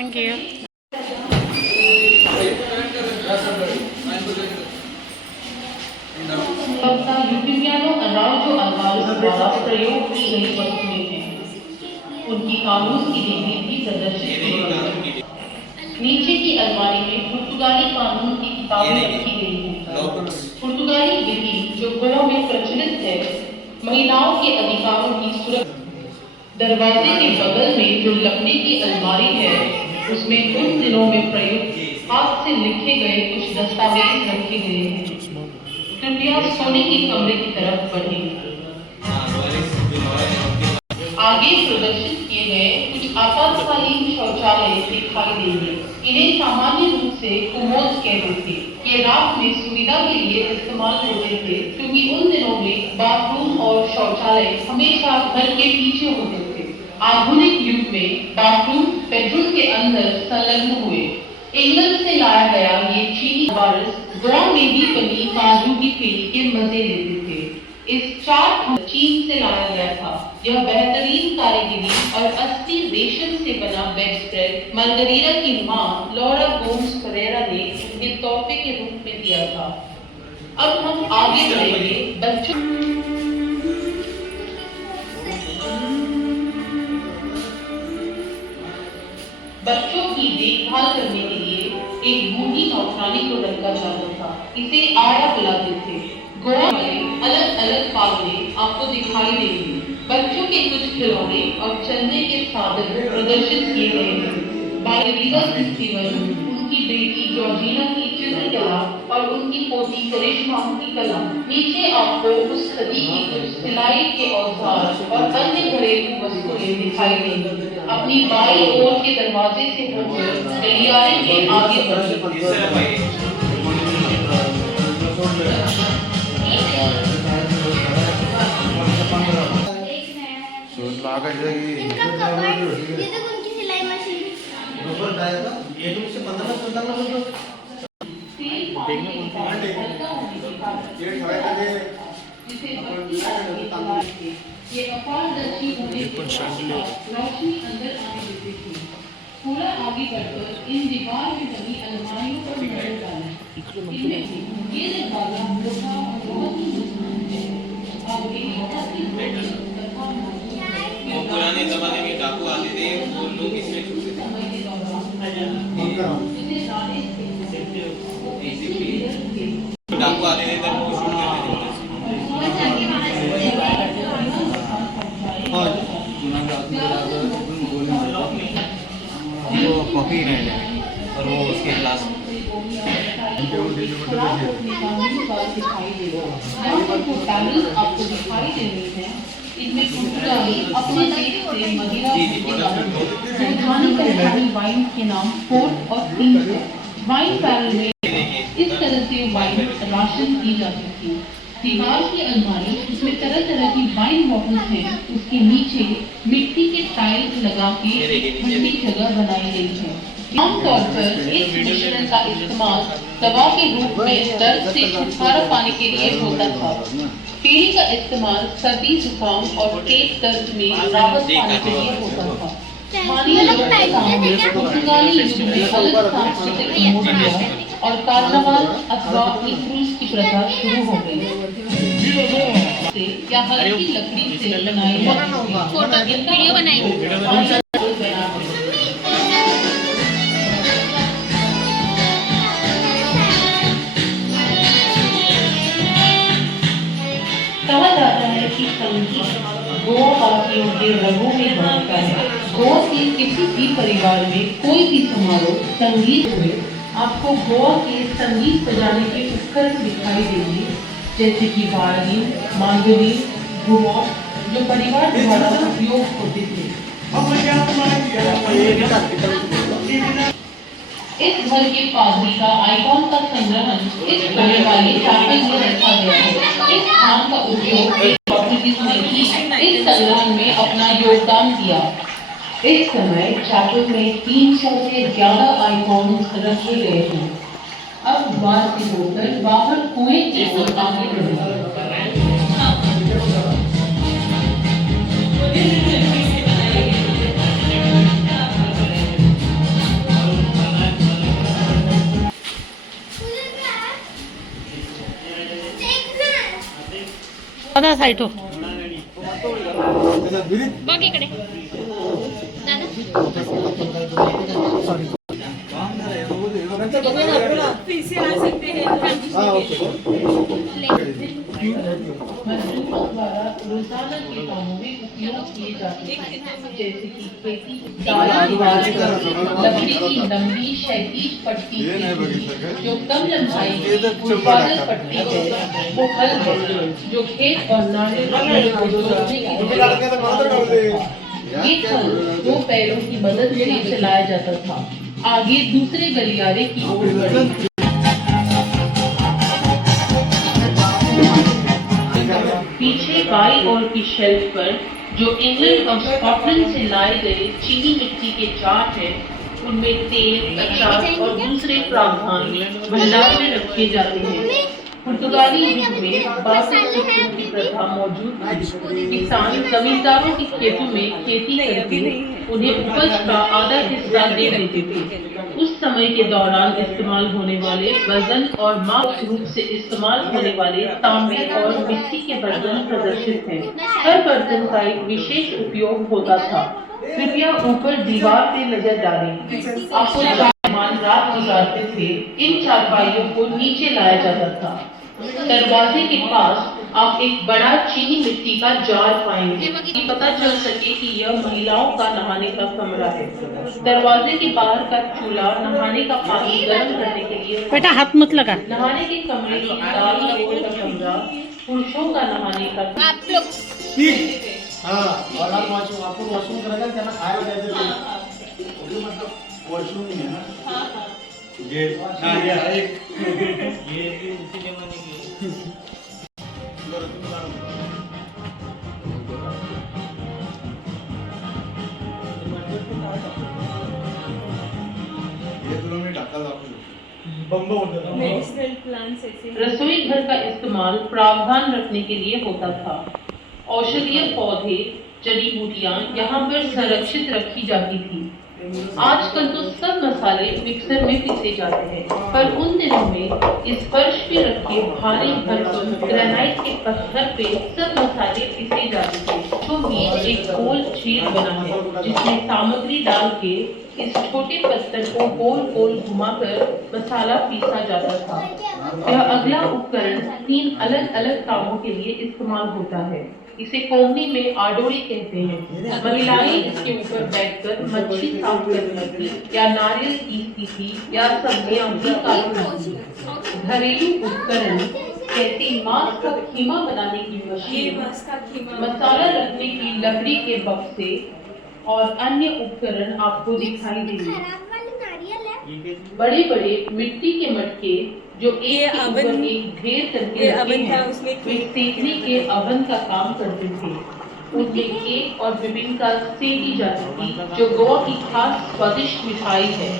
Thank you. Utiliano Araujo Alvarez द्वारा प्रयोग की गई वस्तुएं हैं। उनकी कानून की डिग्री भी प्रदर्शित की गई है। नीचे की अलमारी में पुर्तगाली कानून की किताबें रखी गई हैं। पुर्तगाली विधि जो गोवा में प्रचलित है, महिलाओं के अधिकारों की सुरक्षा। दरवाजे के बगल में जो लकड़ी की अलमारी है, उसमें उन दिनों में प्रयुक्त हाथ से लिखे गए कुछ दस्तावेज रखे गए हैं। कृपया सोने के कमरे की तरफ बढ़ें। आगे प्रदर्शित किए गए कुछ आपातकालीन शौचालय दिखाई देंगे। इन्हें सामान्य रूप से कुमोद कहते थे। ये रात में सुविधा के लिए इस्तेमाल होते थे, क्योंकि उन दिनों में बाथरूम और शौचालय हमेशा घर के पीछे होते थे। आधुनिक युग में बाथरूम बेडरूम के अंदर संलग्न हुए। इंग्लैंड से लाया गया ये चीनी वारस गोवा में भी बनी काजू की फेरी के मजे लेते थे। इस चाट चीन से लाया गया था। यह बेहतरीन कारीगरी और असली रेशम से बना बेड स्प्रेड मार्गरीटा की मां लॉरा गोम्स फरेरा ने उनके तोहफे के रूप में दिया था। अब हम आगे बढ़ेंगे। बच्चों की देखभाल करने के लिए एक बूढ़ी नौकरानी को रखा जाता था। इसे आया बुलाते थे। गोवा में अलग अलग पागले आपको दिखाई देंगे। बच्चों के कुछ खिलौने और चलने के साधन प्रदर्शित किए गए हैं। मार्गरीटा क्रिस्टीवन, उनकी बेटी जॉर्जिना की चित्रकला और उनकी पोती करिश्मा की कला। नीचे आपको उस सदी की कुछ सिलाई के औजार और अन्य घरेलू वस्तुएं दिखाई देंगी। अपनी बाईं ओर के दरवाजे से होकर गलियारे के आगे बढ़ें। इनका कपड़ा ये तो उनकी सिलाई मशीन ये तो मुझसे 15 ये अपारदर्शी होने के रोशनी अंदर आने देती थी। थोड़ा आगे बढ़कर इन दीवार में बनी अलमारियों पर नजर डालें। इनमें से ये दरवाजा मोटा और बहुत ही मजबूत है। अब एक ऐसी पुराने जमाने में डाकू आते थे, वो लोग इसमें छुपते थे। डाकू आते थे तब वो शूट करते थे। वो कॉपी नहीं ले और वो उसके क्लास आपको दिखाई दे रही है। इनमें पुर्तगाली अपने देश से मदिरा वाइन के नाम फोर्ट और थिंग है। वाइन बैरल में इस तरह से वाइन राशन की जाती थी। दीवार की अलमारी, उसमें तरह तरह की वाइन बॉटल्स हैं। उसके नीचे मिट्टी के टाइल्स लगा के ठंडी जगह बनाई गई है। आमतौर पर इस मिश्रण का इस्तेमाल दवा के रूप में दर्द से छुटकारा पाने के लिए होता था। फेरी का इस्तेमाल सर्दी, जुकाम और पेट दर्द में राहत पाने के लिए होता था। पुर्तगाली युग में अलग सांस्कृतिक मूर्तियों और कार्नावाल अथवा क्रूज की प्रथा शुरू हो गई। या हल्की लकड़ी से बनाए वीडियो बनाएंगे। कहा जाता है कि संगीत गोवा वासियों के रगों में बहता है। गोवा के किसी भी परिवार में कोई भी समारोह संगीत हुए, आपको गोवा के संगीत बजाने के उपकरण दिखाई देंगे, जैसे कि वायलिन, मांडोलिन, घुमर, जो परिवार द्वारा उपयोग होते थे। इस घर के पादरी का आइकॉन का संग्रहण इस बड़े वाले चैपल में रखा गया है। इस स्थान का उपयोग पोर्टुगीज ने भी इस संग्रहण में अपना योगदान दिया। इस समय चैपल में 300 से ज्यादा आइकॉन रखे गए हैं। अब द्वार से होकर बाहर कुएं की ओर आगे बढ़ें। दादा साईट हो त्याच्यात विहिरीत बघ इकडे दादा हा ओके मजदूरों द्वारा रोजाना के कामों में उपयोग किए जाते हैं जैसे कि खेती दाई वाली लकड़ी की लंबी क्षैतिज पट्टी जो कम लंबाई की उत्पादक पट्टी है वो हल है जो खेत और नाले को जोड़ने के लिए ये हल दो पैरों की मदद से चलाया जाता था आगे दूसरे गलियारे की ओर बढ़े पीछे बाई ओर की शेल्फ पर जो इंग्लैंड और स्कॉटलैंड से लाए गए चीनी मिट्टी के जार हैं उनमें तेल अचार और दूसरे प्रावधान भंडार में रखे जाते हैं पुर्तगाली युग में बासठ की प्रथा मौजूद थी किसान जमींदारों के खेतों में खेती करके उन्हें उपज का आधा हिस्सा दे देते थे उस समय के दौरान इस्तेमाल होने वाले वजन और माप रूप से इस्तेमाल होने वाले तांबे और मिट्टी के बर्तन प्रदर्शित हैं हर बर्तन का एक विशेष उपयोग होता था कृपया ऊपर दीवार पे नजर डालें आपको मेहमान रात गुजारते थे इन चारपाइयों को नीचे लाया जाता था दरवाजे के पास आप एक बड़ा चीनी मिट्टी का जार पाएंगे कि पता चल सके कि यह महिलाओं का नहाने का कमरा है दरवाजे के बाहर का चूल्हा नहाने का पानी गर्म करने के लिए बेटा हाथ मत लगा नहाने के कमरे की दाईं ओर का कमरा पुरुषों का नहाने का आप लोग हाँ और आप वॉशरूम करायला त्यांना खायला द्यायचं वॉशरूम नाही आहे ना गेट हा ये एक ये उसी जमाने की ये तुला मी टाकला दाखवतो बंब होता मेडिसिनल प्लांट्स ऐसे रसोई घर का इस्तेमाल प्रावधान रखने के लिए होता था औषधीय पौधे जड़ी बूटियां यहाँ पर संरक्षित रखी जाती थी आजकल तो सब मसाले मिक्सर में पीसे जाते हैं पर उन दिनों में इस फर्श पे रखे भारी भरकम ग्रेनाइट के पत्थर पे सब मसाले पीसे जाते थे तो बीच एक गोल छेद बना है जिसमें सामग्री डाल के इस छोटे पत्थर को गोल गोल घुमाकर मसाला पीसा जाता था यह अगला उपकरण 3 अलग अलग कामों के लिए इस्तेमाल होता है इसे कोमनी में आडोरी कहते हैं महिलाएं इसके ऊपर बैठकर मच्छी साफ करती थी या नारियल पीसती थी या सब्जियां भी काटती थी घरेलू उपकरण जैसे मांस का खीमा बनाने की मशीन मसाला रखने की लकड़ी के बक्से और अन्य उपकरण आपको दिखाई देंगे बड़े बड़े मिट्टी के मटके जो एक के ऊपर एक ढेर करके रखे हैं वे सेकने के अवन का काम करते थे उनमें केक और बिबिंका सेकी जाती थी जो गोवा की खास स्वादिष्ट मिठाई है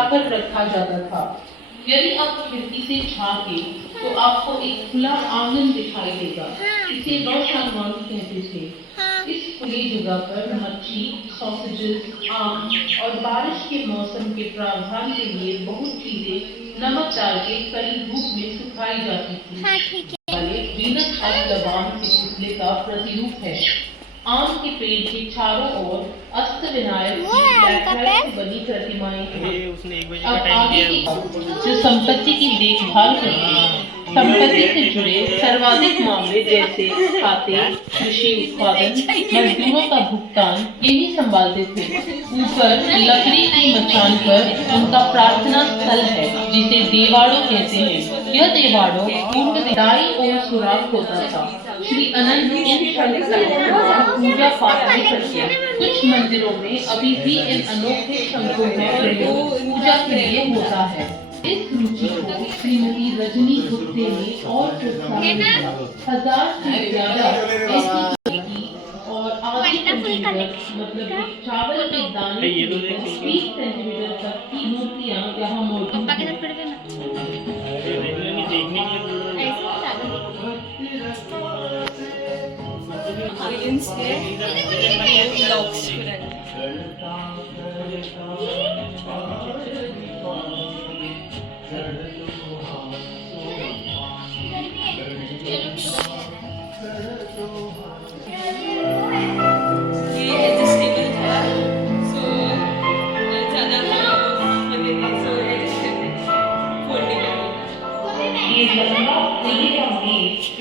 पर रखा जाता था यदि आप खिड़की से झांके तो आपको एक खुला आंगन दिखाई देगा इसे गौशाला कहते थे इस खुली जगह पर मच्छी सॉसेजेस आम और बारिश के मौसम के प्रावधान के लिए बहुत चीजें नमक डाल के कड़ी धूप में सुखाई जाती थी वीनस ऑफ द बाम के पुतले का प्रतिरूप है आम के पेड़ के चारों ओर अस्त विनायक की लैटराइट से बनी प्रतिमाएं हैं अब आगे की जो संपत्ति की देखभाल करती है संपत्ति से जुड़े सर्वाधिक मामले जैसे खाते कृषि उत्पादन मजदूरों का भुगतान यही संभालते थे ऊपर लकड़ी की मचान पर उनका प्रार्थना स्थल है जिसे देवाड़ो कहते हैं यह देवाड़ो पूर्व दाई ओर सुराग होता था श्री अनंत इन पूजा पाठ भी करते कुछ मंदिरों में अभी भी इन अनोखे शंखों में प्रयोग पूजा के लिए होता है इस रुचि को श्रीमती रजनी गुप्ते ने और प्रोत्साहन दिया 1000 से ज्यादा ऐसी और आधी सेंटीमीटर मतलब चावल के दाने 20 सेंटीमीटर तक की मूर्तियां यहाँ मौजूद हैं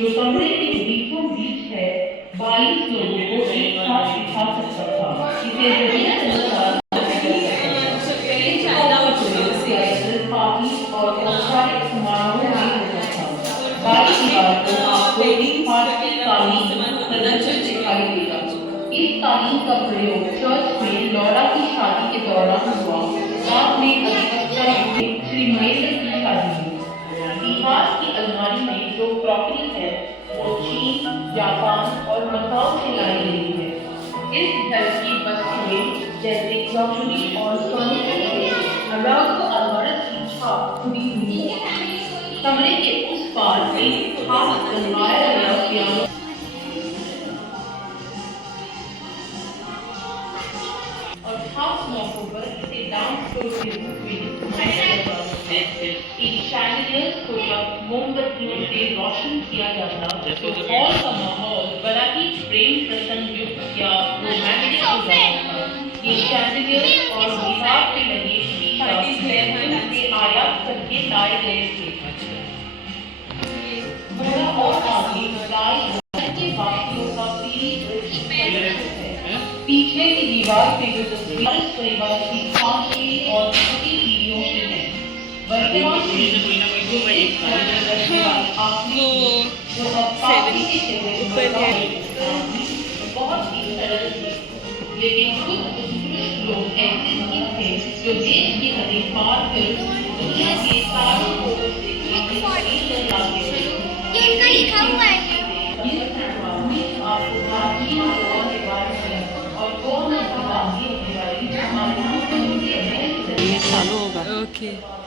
जो कमरे के बीचों बीच है 22 लोगों को एक साथ बिठा सकता था। इसे रवीना अनुसार पार्टी और औपचारिक समारोह में होता था। 22 दीवार पर आपको एक पार्टी कालीन प्रदर्शित दिखाई देगा। इस कालीन का प्रयोग चर्च में लौरा की शादी के दौरान हुआ। बाद में अधिवक्ता श्री महेंद्र की शादी हुई। दीवार की अलमारी में जो क्रॉकरी है वो चीन, जापान और मकाओ से लाई गई है। इस घर की वस्तुएं जैसे क्रॉकरी और फर्नीचर के अलग अलग की छाप खुदी हुई है। कमरे के उस पार एक खास बनवाया गया पियानो और खास मौकों पर इसे डांस फ्लोर के रूप में इस्तेमाल किया जाता है। इन शैंडिलियर्स को जब मोमबत्तियों से रोशन किया जाता तो हॉल का माहौल बड़ा ही प्रेम प्रसन्न युक्त या रोमांटिक हो जाता था। ये शैंडिलियर्स और दीवार पे लगे शीशा से आयात करके लाए गए थे। थोड़ा और आगे लाल के वासियों का पीली दृश्य है। पीछे की दीवार पे जो तस्वीर इस परिवार की खांसी और छोटी पीढ़ियों से है। वर्तमान में जो अब पापी के चेहरे पर बहुत ही सरल थे, लेकिन कुछ उत्कृष्ट लोग ऐसे भी थे जो देश की हदें पार कर दुनिया के चारों ओर से लाते थे। ये उनका लिखा हुआ है। आपको प्राचीन लोगों के बारे में और कौन है के बारे में हमारे ओके।